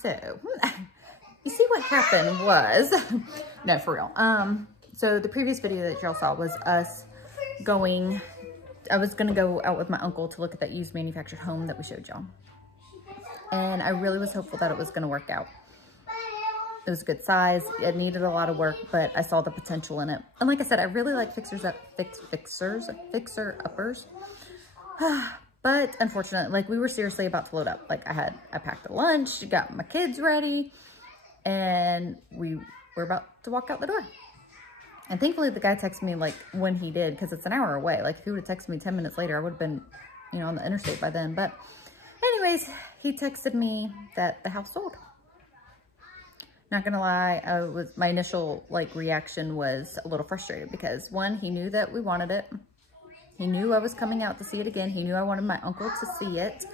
So, you see what happened was, no, for real. So the previous video that y'all saw was us going, I was gonna go out with my uncle to look at that used manufactured home that we showed y'all. And I really was hopeful that it was gonna work out. It was a good size. It needed a lot of work, but I saw the potential in it. And like I said, I really like fixer-uppers. But unfortunately, like we were seriously about to load up. Like I packed a lunch, got my kids ready, and we were about to walk out the door. And thankfully the guy texted me like when he did, because it's an hour away. Like if he would have texted me 10 minutes later, I would have been, you know, on the interstate by then. But anyways, he texted me that the house sold. Not gonna lie, my initial like reaction was a little frustrated because one, he knew that we wanted it. He knew I was coming out to see it again. He knew I wanted my uncle to see it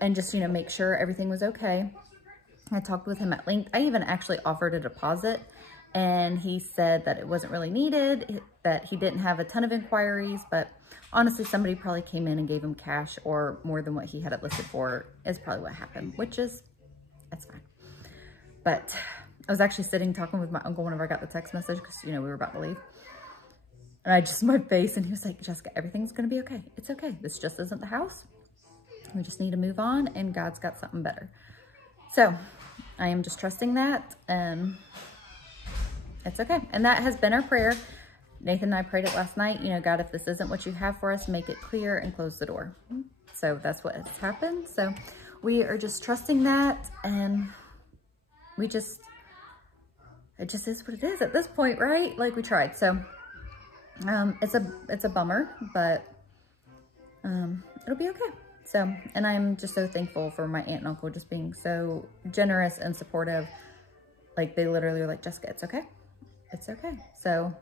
and just, you know, make sure everything was okay. I talked with him at length. I even actually offered a deposit, and he said that it wasn't really needed, that he didn't have a ton of inquiries, but honestly, somebody probably came in and gave him cash or more than what he had it listed for is probably what happened, which is, that's fine. But I was actually sitting talking with my uncle whenever I got the text message because, you know, we were about to leave. And I just, my face, and he was like, Jessica, everything's going to be okay. It's okay. This just isn't the house. We just need to move on, and God's got something better. So I am just trusting that, and it's okay. And that has been our prayer. Nathan and I prayed it last night. You know, God, if this isn't what you have for us, make it clear and close the door. So that's what has happened. So we are just trusting that, and it just is what it is at this point, right? Like we tried. So it's a bummer, but it'll be okay. So, and I'm just so thankful for my aunt and uncle just being so generous and supportive. Like they literally were like, Jessica, it's okay. It's okay. So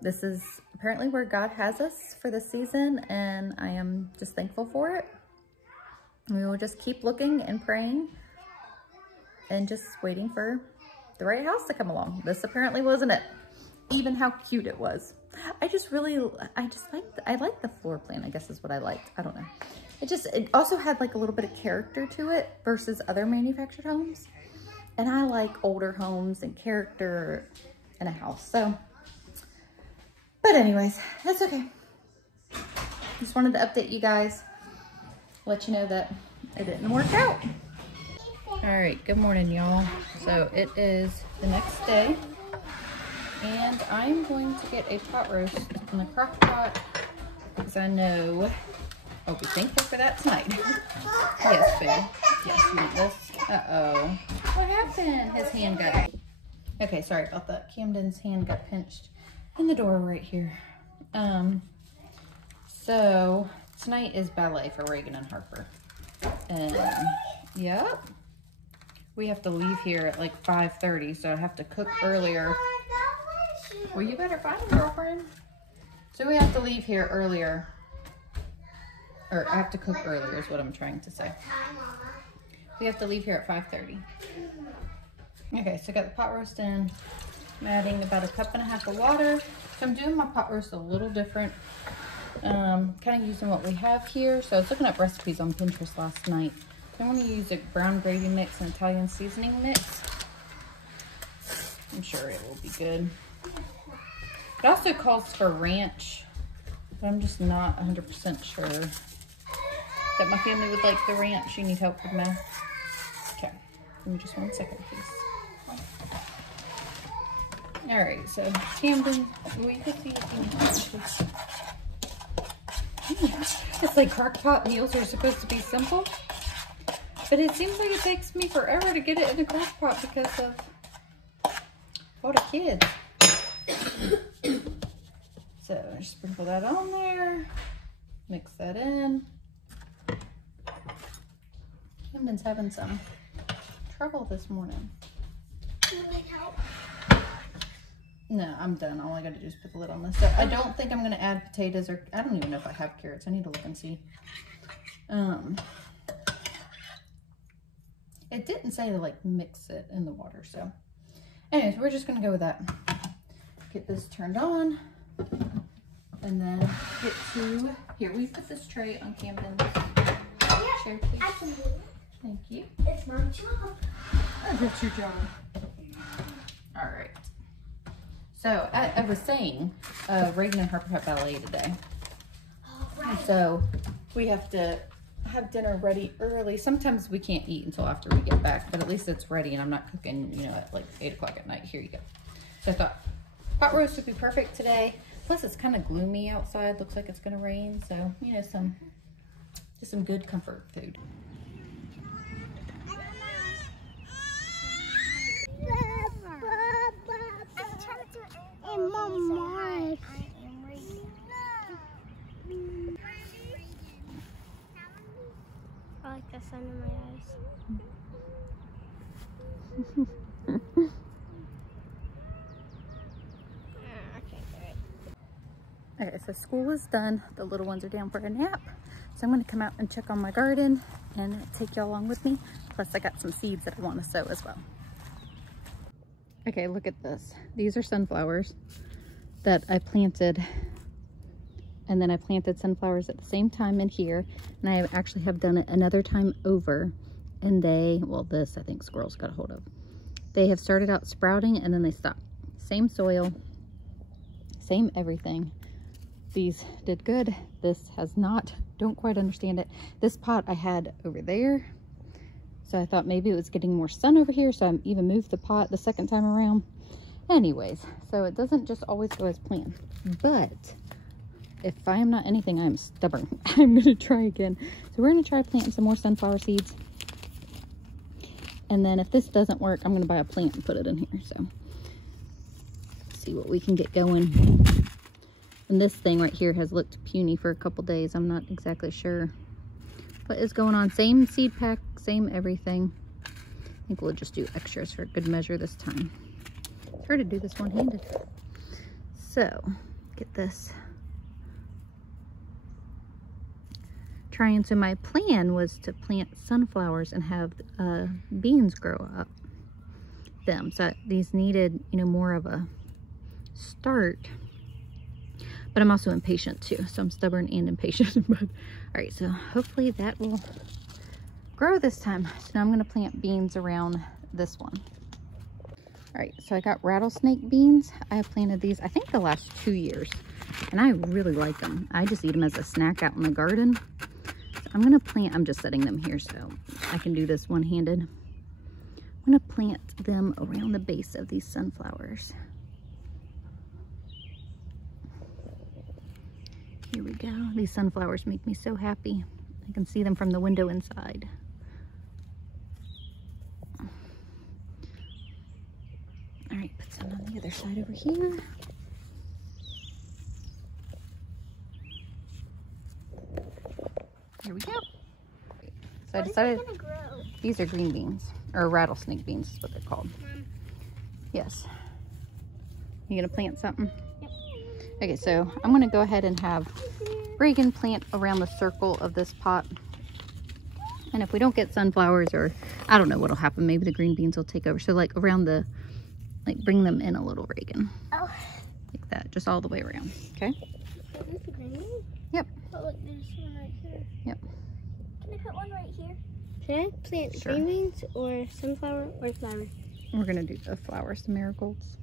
this is apparently where God has us for this season, and I am just thankful for it. We will just keep looking and praying and just waiting for the right house to come along. This apparently wasn't it. Even how cute it was. I like the floor plan, I guess is what I liked. I don't know. It also had like a little bit of character to it versus other manufactured homes. And I like older homes and character in a house. So, but anyways, that's okay. Just wanted to update you guys. Let you know that it didn't work out. All right, good morning, y'all. So it is the next day, and I'm going to get a pot roast in the crock pot because I know I'll be thankful for that tonight. Yes, babe. Yes, you want this? Uh-oh. What happened? His hand got... Okay, sorry about that. Camden's hand got pinched in the door right here. So tonight is ballet for Reagan and Harper. And, yep. We have to leave here at like 5:30, so I have to cook earlier. Well, you better find him, girlfriend. So we have to leave here earlier. Or I have to cook earlier is what I'm trying to say. We have to leave here at 5:30. Okay, so I got the pot roast in. I'm adding about 1.5 cups of water. So I'm doing my pot roast a little different. Kind of using what we have here. So I was looking up recipes on Pinterest last night. So I'm going to use a brown gravy mix and Italian seasoning mix. I'm sure it will be good. It also calls for ranch, but I'm just not 100% sure that my family would like the ranch. You need help with math? Okay, give me just 1 second, please. All right, so Camden, we could see if you it's like crock pot meals are supposed to be simple, but it seems like it takes me forever to get it in the crock pot because of all the kids. So just sprinkle that on there, mix that in. Camden's having some trouble this morning. Do you need help? No, I'm done. All I gotta do is put the lid on this. So I don't think I'm gonna add potatoes, or I don't even know if I have carrots. I need to look and see. It didn't say to like mix it in the water, so anyways, we're just gonna go with that. Get this turned on, and then get to here. We put this tray on Camden's chair, please. Thank you. It's my job. That's your job. All right. So I was saying, Reagan and Harper have ballet today. Oh, right. So we have to have dinner ready early. Sometimes we can't eat until after we get back, but at least it's ready and I'm not cooking, you know, at like 8 o'clock at night. Here you go. So I thought pot roast would be perfect today. Plus it's kind of gloomy outside. Looks like it's going to rain. So, you know, just some good comfort food. In my mind. I like the sun in my eyes. Okay, so school is done. The little ones are down for a nap. So I'm going to come out and check on my garden and take y'all along with me. Plus I got some seeds that I want to sow as well. Okay, look at this. These are sunflowers that I planted, and then I planted sunflowers at the same time in here, and I actually have done it another time over, and this I think squirrels got a hold of. They have started out sprouting and then they stopped. Same soil, same everything. These did good. This has not. Don't quite understand it. This pot I had over there. So I thought maybe it was getting more sun over here, so I even moved the pot the second time around. Anyways, so it doesn't just always go as planned. But if I am not anything, I'm stubborn. I'm going to try again. So we're going to try planting some more sunflower seeds. And then if this doesn't work, I'm going to buy a plant and put it in here. So see what we can get going. And this thing right here has looked puny for a couple days. I'm not exactly sure what is going on. Same seed pack, same everything. I think we'll just do extras for good measure this time. Try to do this one-handed. So, get this. So my plan was to plant sunflowers and have beans grow up them. So these needed, you know, more of a start. But I'm also impatient too. So I'm stubborn and impatient. But all right, so hopefully that will grow this time. So now I'm going to plant beans around this one. All right, so I got rattlesnake beans. I have planted these, I think, the last 2 years. And I really like them. I just eat them as a snack out in the garden. So I'm going to plant, I'm just setting them here so I can do this one-handed. I'm going to plant them around the base of these sunflowers. Here we go. These sunflowers make me so happy. I can see them from the window inside. All right, put some on the other side over here. Here we go. So I decided these are green beans, or rattlesnake beans is what they're called. Yes. You gonna plant something? Yep. Okay, so I'm gonna go ahead and have Reagan plant around the circle of this pot. And if we don't get sunflowers, or I don't know what'll happen, maybe the green beans will take over. So like around the, like bring them in a little, Reagan. Oh. Like that, just all the way around, okay? Yep. Oh, look, there's one right here. Yep. Can I put one right here? Should I plant Sure. green beans or sunflower or flower? We're gonna do the flowers, the marigolds.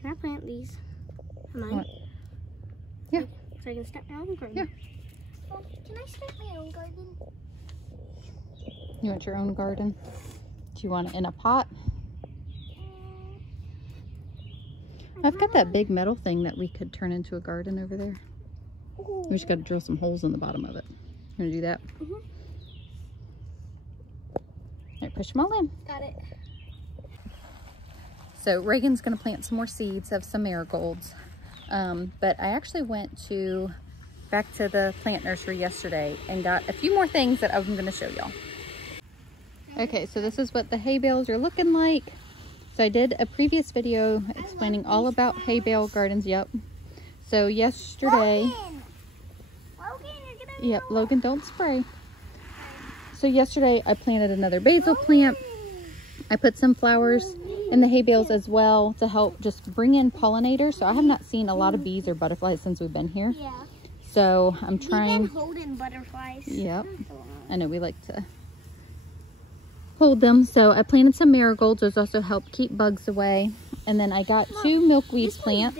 Can I plant these? Mine? What? Yeah. So I can start my own garden? Yeah. Well, can I start my own garden? You want your own garden? Do you want it in a pot? I've got that big metal thing that we could turn into a garden over there. Ooh. We just got to drill some holes in the bottom of it. You want to do that? Mm-hmm. All right, push them all in. Got it. So Reagan's going to plant some more seeds of some marigolds. But I actually went back to the plant nursery yesterday and got a few more things that I'm going to show y'all. Okay, so this is what the hay bales are looking like. So I did a previous video explaining all about hay bale gardens. Yep. So yesterday, Logan, you're gonna yep, Logan, don't spray. So yesterday I planted another basil plant. I put some flowers in the hay bales as well to help just bring in pollinators. So I have not seen a lot of bees or butterflies since we've been here. Yeah. So I'm trying. We've been holding butterflies. Yep. I know we like to hold them. So I planted some marigolds. Those also help keep bugs away. And then I got 2 milkweed plants.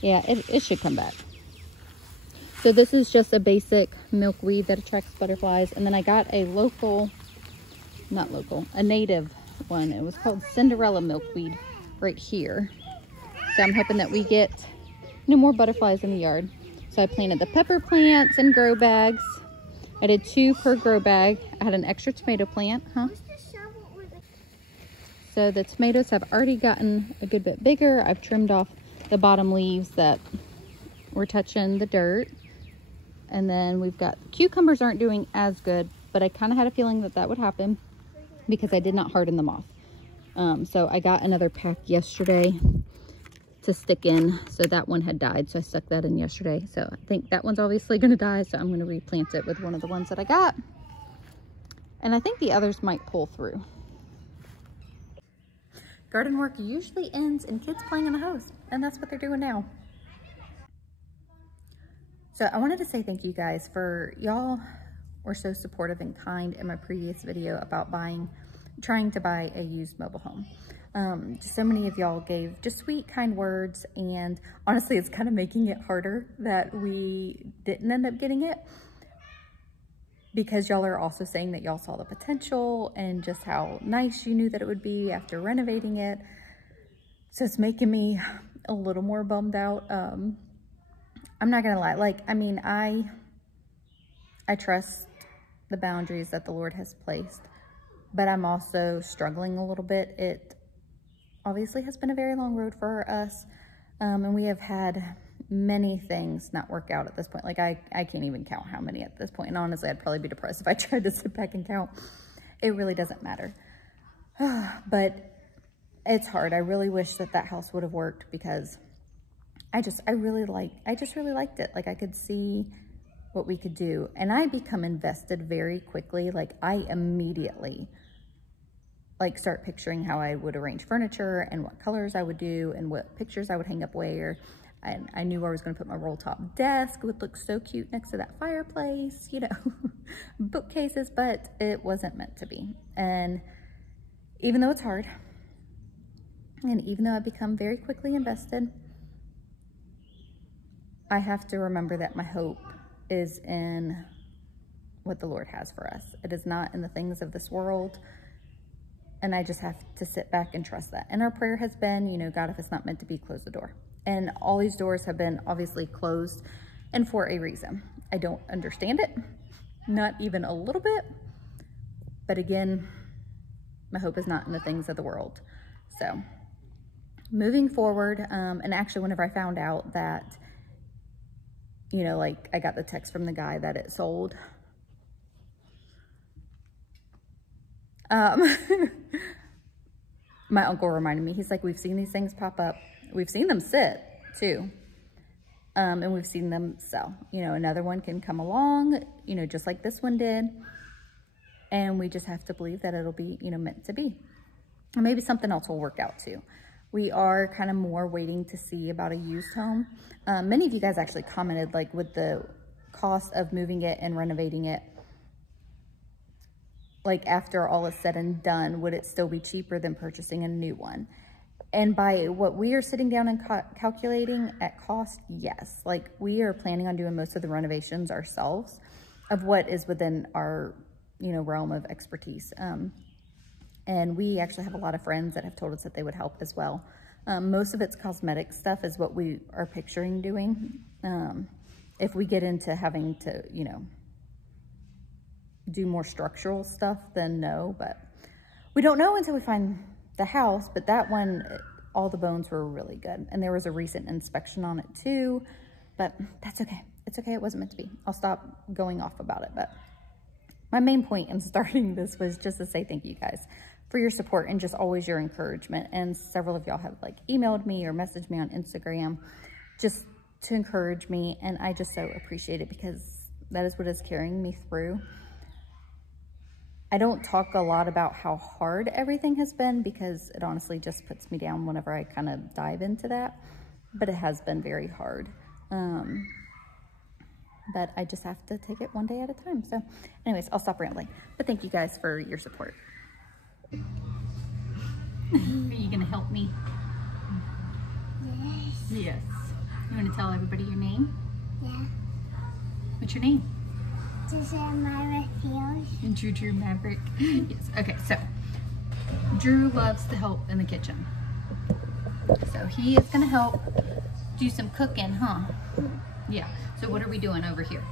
Yeah, it should come back. So this is just a basic milkweed that attracts butterflies. And then I got a a native one. It was called Cinderella milkweed right here. So I'm hoping that we get, more butterflies in the yard. So I planted the pepper plants in grow bags. I did 2 per grow bag. I had an extra tomato plant, So the tomatoes have already gotten a good bit bigger. I've trimmed off the bottom leaves that were touching the dirt. And then we've got, cucumbers aren't doing as good, but I kind of had a feeling that that would happen because I did not harden them off. So I got another pack yesterday to stick in. So that one had died, so I stuck that in yesterday. So I think that one's obviously going to die, so I'm going to replant it with one of the ones that I got. And I think the others might pull through. Garden work usually ends in kids playing on the hose, and that's what they're doing now. So I wanted to say thank you guys for, y'all were so supportive and kind in my previous video about trying to buy a used mobile home. So many of y'all gave just sweet, kind words, and honestly, it's kind of making it harder that we didn't end up getting it, because y'all are also saying that y'all saw the potential and just how nice you knew that it would be after renovating it. So it's making me a little more bummed out. I'm not gonna lie, like, I mean, I trust the boundaries that the Lord has placed, but I'm also struggling a little bit. It obviously has been a very long road for us, and we have had many things not work out at this point. Like, I can't even count how many at this point, and honestly, I'd probably be depressed if I tried to sit back and count. It really doesn't matter. But it's hard. I really wish that that house would have worked, because I just really liked it. Like, I could see what we could do, and I become invested very quickly. Like, I immediately start picturing how I would arrange furniture and what colors I would do and what pictures I would hang up where. And I knew where I was going to put my roll top desk. It would look so cute next to that fireplace, you know, bookcases, but it wasn't meant to be. And even though it's hard, and even though I become very quickly invested, I have to remember that my hope is in what the Lord has for us. It is not in the things of this world. And I just have to sit back and trust that. And our prayer has been, you know, God, if it's not meant to be, close the door. And all these doors have been obviously closed, and for a reason. I don't understand it, not even a little bit. But again, my hope is not in the things of the world. So moving forward, and actually whenever I found out that, you know, like, I got the text from the guy that it sold, my uncle reminded me, he's like, we've seen these things pop up. We've seen them sit too. And we've seen them sell. You know, another one can come along, you know, just like this one did. And we just have to believe that it'll be, you know, meant to be. Or maybe something else will work out too. We are kind of more waiting to see about a used home. Many of you guys actually commented, like, with the cost of moving it and renovating it, like, after all is said and done, would it still be cheaper than purchasing a new one? And by what we are sitting down and calculating at cost, yes. Like, we are planning on doing most of the renovations ourselves of what is within our, you know, realm of expertise. And we actually have a lot of friends that have told us that they would help as well. Most of it's cosmetic stuff is what we are picturing doing. If we get into having to, you know, do more structural stuff, then no. But we don't know until we find the house. But that one, all the bones were really good. And there was a recent inspection on it too. But that's okay. It's okay. It wasn't meant to be. I'll stop going off about it. But my main point in starting this was just to say thank you guys for your support and just always your encouragement. And several of y'all have, like, emailed me or messaged me on Instagram just to encourage me. And I just so appreciate it, because that is what is carrying me through. I don't talk a lot about how hard everything has been, because it honestly just puts me down whenever I kind of dive into that. But it has been very hard. But I just have to take it one day at a time. So anyways, I'll stop rambling. But thank you guys for your support. Are you gonna help me? Yes. Yes. You wanna tell everybody your name? Yeah. What's your name? This is my refuge. Drew Maverick. Yes. Okay, so Drew loves to help in the kitchen. So he is gonna help do some cooking, huh? Yeah. So what are we doing over here?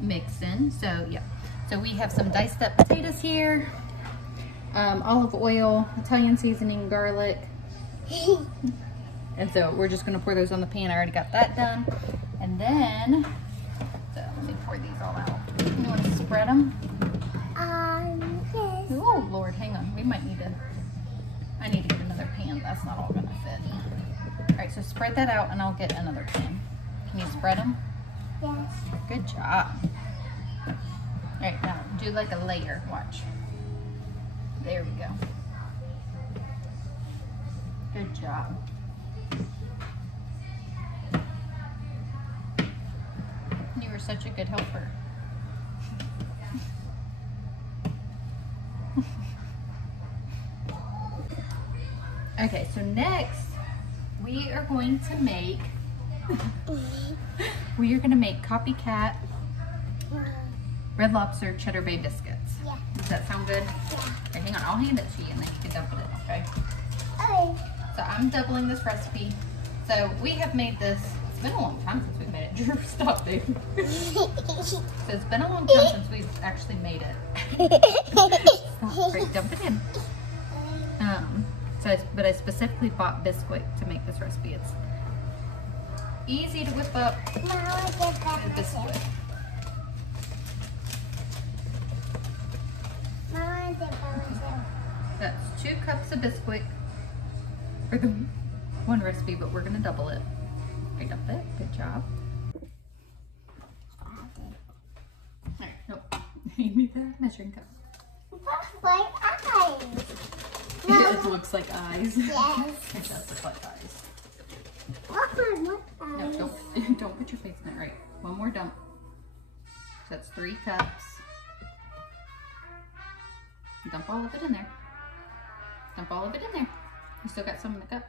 Mixing. So yeah. So we have some diced up potatoes here, olive oil, Italian seasoning, garlic. And so we're just gonna pour those on the pan. I already got that done. And then, so let me pour these all out. You wanna spread them? Yes. Oh Lord, hang on. We might need to, I need to get another pan. That's not all gonna fit. All right, so spread that out and I'll get another pan. Can you spread them? Yes. Good job. All right, now do like a layer, watch. There we go. Good job. You were such a good helper. Okay, so next we are going to make copycat Red Lobster Cheddar Bay biscuits. Yeah. Does that sound good? Yeah. Okay, hang on, I'll hand it to you and then you can dump it in, okay? Okay. So I'm doubling this recipe. So we have made this, it's been a long time since we made it. Drew, stop, baby. So it's been a long time since we've actually made it. Stop, right, dump it in. But I specifically bought Bisquick to make this recipe. It's easy to whip up with Bisquick. That's 2 cups of Bisquick for the one recipe, but we're gonna double it. I dump it, good job. Alright, nope. You need the measuring cup. That's like eyes. No. It looks like eyes. Yes. It does look like eyes. What No, eyes? don't put your face in it. Right. One more dump. So that's 3 cups. Dump all of it in there. Dump all of it in there. You still got some in the cup?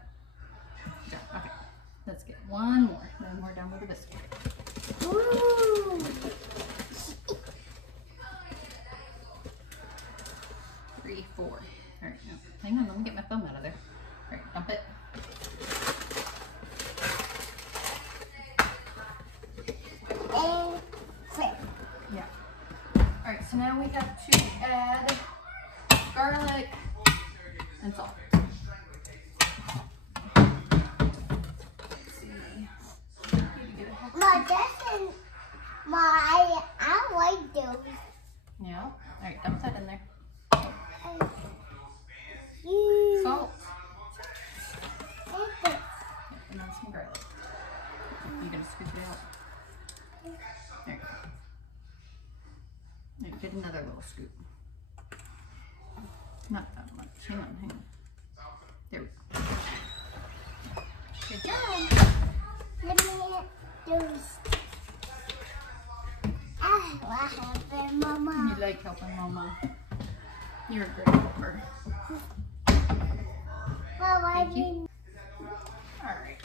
Yeah, okay. Let's get one more. Then we're done with the biscuit. Ooh. 3, 4. All right, no, hang on. Let me get my thumb out of there. All right, dump it. And flip. Yeah. All right, so now we have to add garlic and salt. Let's see. My doesn't. I like those. Yeah. All right, dump that in there. Salt. And then some garlic. You gonna scoop it out? There you go. Now get another little scoop. Not that much. Hang on, hang on. There we go. Good job. Let me do this. I have been, Mama. You like helping Mama. You're a great helper. Well, Thank you. Alright.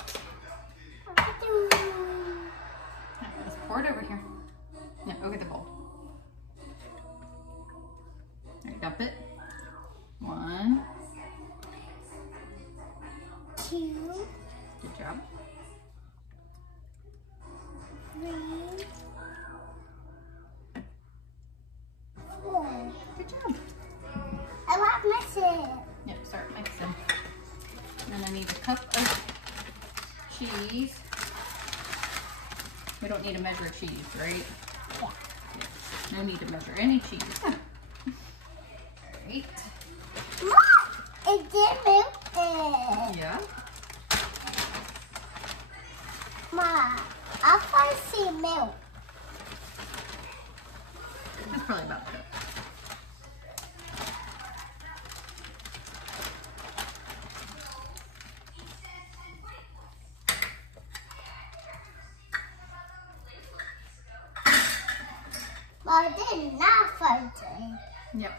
Let's pour it over here. No, go get the bowl. Alright, dump it. 1. 2. Good job. 3. 4. Good job. I want mixing. Yep, start mixing. And then I need a cup of cheese. We don't need to measure cheese, right? Yeah. Yeah. No need to measure any cheese. Alright. Mom, it did milk there. Yeah. Mom, I want to see milk. That's probably about good. Mom, I did not fight it. Yep.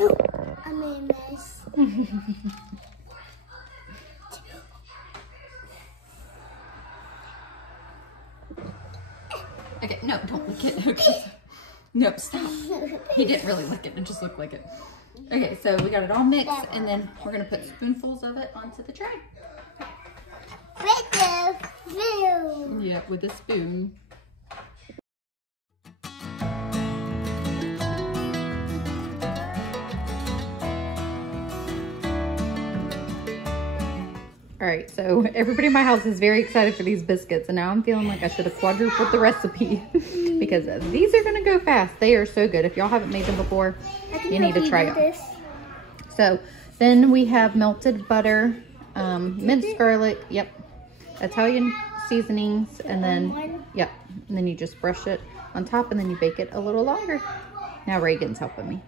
Oh, I made a mess. Okay, no, don't lick it. Okay. Nope, stop. He didn't really lick it. It just looked like it. Okay, so we got it all mixed, and then we're going to put spoonfuls of it onto the tray. With the spoon. Yep, with a spoon. All right, so everybody in my house is very excited for these biscuits, and now I'm feeling like I should have quadrupled the recipe because these are gonna go fast. They are so good. If y'all haven't made them before, you need to try them. So then we have melted butter, minced garlic, yep, Italian seasonings, and then, yep, and then you just brush it on top, and then you bake it a little longer. Now Reagan's helping me.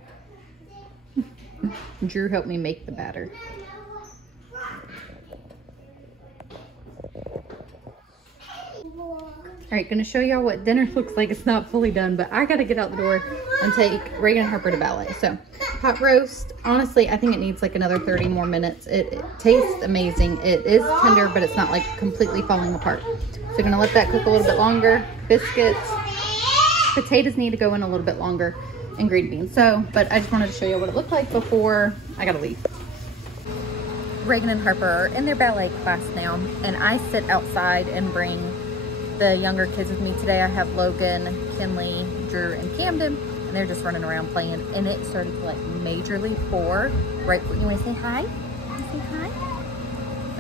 Drew helped me make the batter. All right, gonna show y'all what dinner looks like. It's not fully done, but I gotta get out the door and take Reagan and Harper to ballet. So pot roast, honestly, I think it needs like another 30 more minutes. It tastes amazing. It is tender, but it's not like completely falling apart. So gonna let that cook a little bit longer. Biscuits, potatoes need to go in a little bit longer, and green beans. So, but I just wanted to show you what it looked like before I gotta leave. Reagan and Harper are in their ballet class now, and I sit outside and bring the younger kids with me. Today I have Logan, Kinley, Drew, and Camden, and they're just running around playing, and it started to like majorly pour right when you want to say hi. You say hi?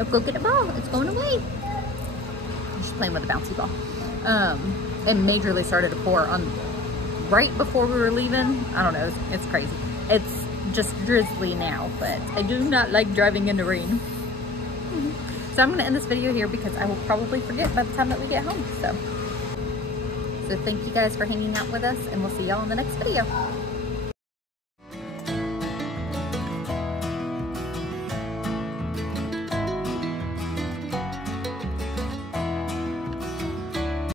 Oh, go get a ball. It's going away. She's playing with a bouncy ball. It majorly started to pour on right before we were leaving. I don't know. It's crazy. It's just drizzly now, but I do not like driving in the rain. So I'm going to end this video here because I will probably forget by the time that we get home. So thank you guys for hanging out with us, and we'll see y'all in the next video.